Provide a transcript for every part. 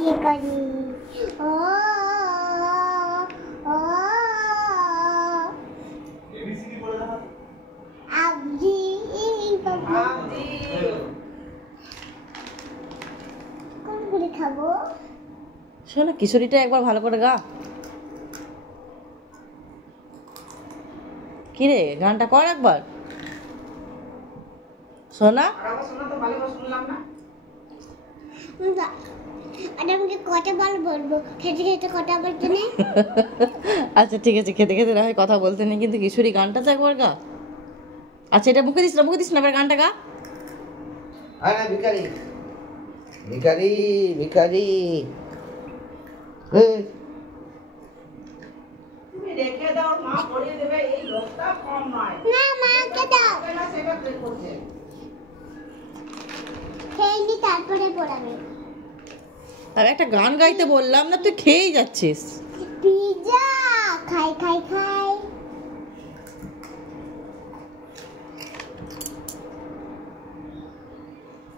শিকারি ও ও এবিসিডি বলে দাও। আবজি আবজি কোন করে খাবো? শোনো কিশোরীটা একবার ভালো করে গা। কিরে গানটা কর একবার শোনা। আর আমাকে কটা বার বলবো খেতে খেতে কথা বলতে নেই। আচ্ছা ঠিক আছে, খেতে খেতে না হয় কথা বলতে নেই, কিন্তু কিশোরী গানটা তো একবার গা। আচ্ছা এটা মুখে দিস না এবার গানটা গা। আরে ভিখারি ভিখারি ভিখারি তুমি রেখে দাও, মা পড়িয়ে দেবে, এই লোকটা কম নয়। না মাকে দাও, না সেটা প্লে করছে। খেয়ে নি তারপরে পড়াবে। আর একটা গান গাইতে বললাম না, তুই খেয়েই যাচ্ছিস। পিজ্জা খাই খাই খাই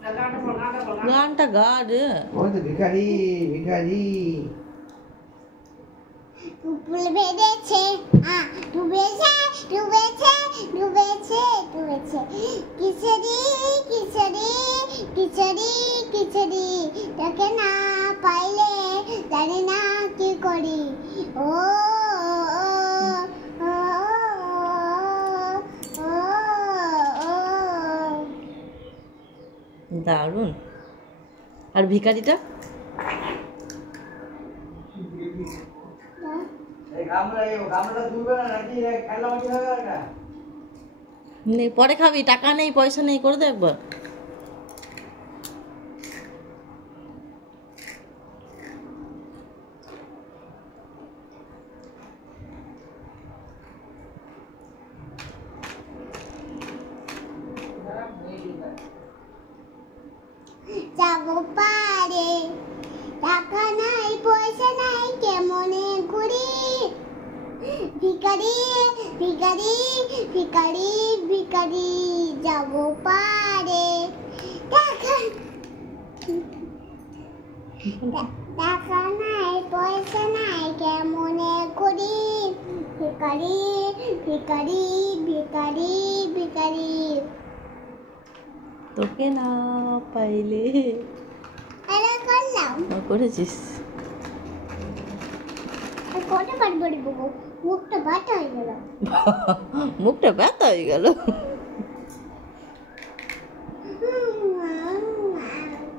না গানটা বল, গানটা বল, গানটা বল। গানটা গা রে। ওই তো ভিখারি ভিখারি কুকুর বেঁধেছে ডুবেছে ডুবেছে ডুবেছে ডুবেছে কিশোরী কিশোরী কিশোরী কিশোরী তাকে না পাইলে জানি না কি করি ও ও ও ও দারুণ। আর ভিখারিটা এই গামলাটা তুলবে না নাকি খেলা মাটি হয়ে গেল না? নেই, পরে খাবি, টাকা নেই পয়সা নেই, করে দে একবার। যাবো পারে টাকা নাই পয়সা নাই কেমনে ঘুরি ভিখারি ভিখারি ভিখারি ভিখারি যাবো পারে টাকা টাকা নাই পয়সা নাই কেমনে ঘুরি ভিখারি ভিখারি ভিখারি ভিখারি তোকে না পাইলে এটা করলাম করেছিস। আর কটা বার বলবো গো? মুখটা বাটা হয়ে গেল মুখটা ব্যথা হয়ে গেল।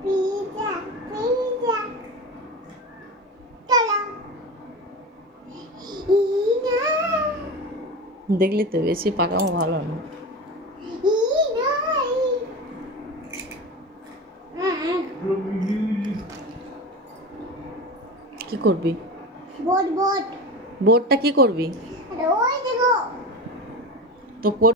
পিজা পিজা চলো ইনা দেখলি তো বেশি পাকামো ভালো না। ইনাই কি করবি? বোট বোট বোর্ডটা কি করবি? ওই দেখো তো